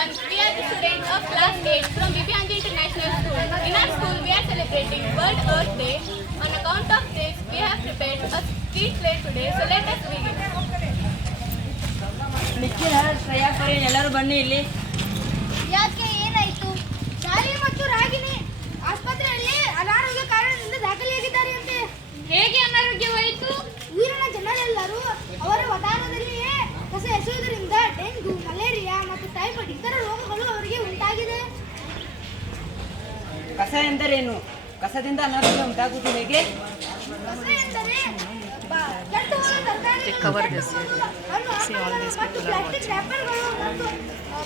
everyone. We are the students of class 8 from Vibhyanji International School. In our school, we are celebrating World Earth Day. On account of this, we have prepared a street play today. So let us begin. Nikhil Shreya ಫರೀನ್ ಎಲ್ಲರೂ ಬನ್ನಿ ಇಲ್ಲಿ. ಯಾಕೆ ಏನಾಯಿತು? ಶಾಲೆ ಮತ್ತು ರಾಗಿಣಿ ಆಸ್ಪತ್ರೆಯಲ್ಲಿ ಅನಾರೋಗ್ಯ ಕಾರಣದಿಂದ ದಾಖಲಾಗಿದ್ದಾರೆ ಅಂತೆ. ಹೇಗೆ ಅನಾರೋಗ್ಯವಾಯಿತು? ಊರಿನ ಜನರೆಲ್ಲರೂ ಅವರ ವಠಾರದಲ್ಲಿಯೇ ಕಸ ಎಸೆಯುವುದರಿಂದ ಡೆಂಗು, ಮಲೇರಿಯಾ ಮತ್ತು ಟೈಫಾಯ್ಡ್ ಇತರ ರೋಗಗಳು ಅವರಿಗೆ ಉಂಟಾಗಿದೆ. ಕಸ ಎಂದರೇನು? ಕಸದಿಂದ ಅನಾರೋಗ್ಯ ಉಂಟಾಗುವುದು ಹೇಗೆ? ಕಸ ಎಂದರೆ ಕೆಟ್ಟುಹೋದ ತರಕಾರಿಗಳು, ಹಣ್ಣು ಹಂಪಲುಗಳು ಮತ್ತು ಪ್ಲಾಸ್ಟಿಕ್ ರ್ಯಾಪರ್ಗಳು ಮತ್ತು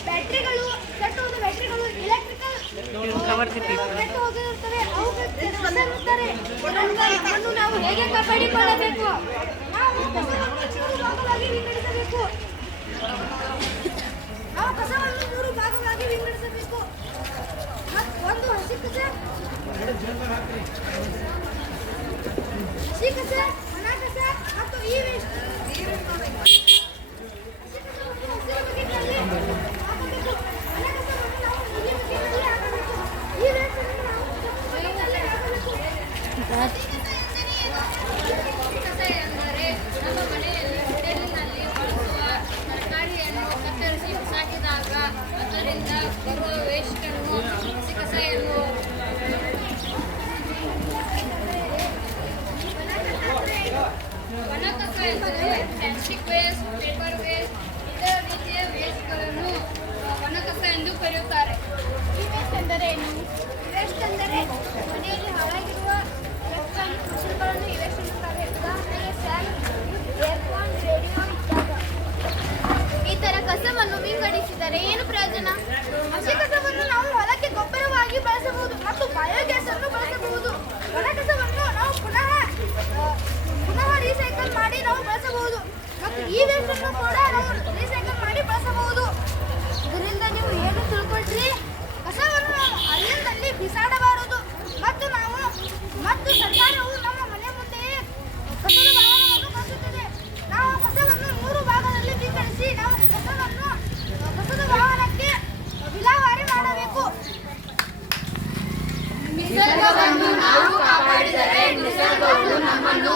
ಬ್ಯಾಟರಿಗಳು, ಕೆಟ್ಟುಹೋದ ಬ್ಯಾಟರಿಗಳು, ಎಲೆಕ್ಟ್ರಿಕಲ್ ಕೆಟ್ಟು ಹೋಗಿರುತ್ತವೆ. ಅವುಗಳು ಕಸವಿರುತ್ತಾರೆ. ನಮ್ಮನ್ನು ನಾವು ಹೇಗೆ ಕಾಪಾಡಿಕೊಳ್ಳಬೇಕು? ನಾವು ಕಸವನ್ನು 3 ಭಾಗವಾಗಿ ವಿಂಗಡಿಸಬೇಕು. ಒಂದು ಹಸಿ ಕಸ, ಒಣ ಕಸ ಮತ್ತು ಈ ವೇಸ್ಟ್. ಹಸಿ ಕಸವನ್ನು ಹಸಿರು ಬಕೆಟ್ನಲ್ಲಿ ಹಾಕಬೇಕು. ಒಣ ಕಸವನ್ನು ನಾವು ನೀಲಿ ಬಕೆಟ್ನಲ್ಲಿ ಹಾಕಬೇಕು. ಈ ವೇಸ್ಟ್ ಅನ್ನು ನಾವು ಕಪ್ಪು ಬಕೆಟ್ನಲ್ಲಿ ಹಾಕಬೇಕು. ಹಸಿ ಕಸ ಎಂದರೆ ನಮ್ಮ ಮನೆಯಲ್ಲಿ ಹೋಟೆಲಿನಲ್ಲಿ ಬಳಸುವ ತರಕಾರಿಯನ್ನು ಕತ್ತರಿಸಿ ಬಿಸಾಕಿದಾಗ ಅದರಿಂದ ಬರುವ ವೇಸ್ಟನ್ನು ಹಸಿ ಕಸ ಎನ್ನುವರು. ಒಣ ಕಸ ಎಂದರೆ ಪ್ಲಾಸ್ಟಿಕ್ ವೇಸ್ಟ್, ಪೇಪರ್ ವೇಸ್ಟ್, ಇತರ ರೀತಿಯ ವೇಸ್ಟ್ಗಳನ್ನು ಒಣ ಕಸ ಎಂದು ಕರೆಯುತ್ತಾರೆ. ಈ ವೇಸ್ಟ್ ಎಂದರೆ ಏನು? ವೇಸ್ಟ್ ಎಂದರೆ ಮನೆಯಲ್ಲಿ ಹಾಳಾಗಿರುವ ಎಲೆಕ್ಟ್ರಾನಿಕ್ ವಸ್ತುಗಳನ್ನು ಈ ವೇಸ್ಟ್ ಎನ್ನುತ್ತಾರೆ. ಉದಾಹರಣೆಗೆ ಫ್ಯಾನ್, ಏರ್ಫೋನ್, ರೇಡಿಯೋ ಇತ್ಯಾದಿ. ಈ ತರ ಕಸವನ್ನು ವಿಂಗಡಿಸಿದರೆ ಏನು ಪ್ರಯೋಜನ? ಹಸಿ ಕಸವನ್ನು ನಾವು ಹೊಲಕ್ಕೆ ಗೊಬ್ಬರವಾಗಿ ಬಳಸಬಹುದು ಮತ್ತು ಬಯೋಗ್ಯಾಸ್ ಅನ್ನು ಬಳಸಬಹುದು. ಒಣ ಕಸವನ್ನು ನಾವು ಪುನಃ ರೀಸೈಕಲ್ ಮಾಡಿ ನಾವು ಬಳಸಬಹುದು ಮತ್ತು ಈ ವೇಸ್ಟ್ ಅನ್ನು ಕೂಡ ನಾವು ರೀಸೈಕಲ್ ಮಾಡಿ ಬಳಸಬಹುದು. ಇದರಿಂದ ನೀವು ಏನು ತಿಳ್ಕೊಳ್ರಿ? ಕಸವನ್ನು ನಾವು ಅಲ್ಲಿಂದಲ್ಲಿ ಬಿಸಾಡಬಾರದು ಮತ್ತು ಸರ್ಕಾರವು ನಮ್ಮ ಮನೆ ಮುಂದೆಯೇ ಕಸದ ವಾಹನವನ್ನು ಕಳಿಸುತ್ತದೆ. ನಾವು ಕಸವನ್ನು 3 ಭಾಗದಲ್ಲಿ ವಿಂಗಡಿಸಿ ನಾವು ಕಸದ ವಾಹನಕ್ಕೆ ವಿಲೇವಾರಿ ಮಾಡಬೇಕು. ನಿಸರ್ಗವನ್ನು ನಾವು ಕಾಪಾಡಿದರೆ ನಿಸರ್ಗವು ನಮ್ಮನ್ನು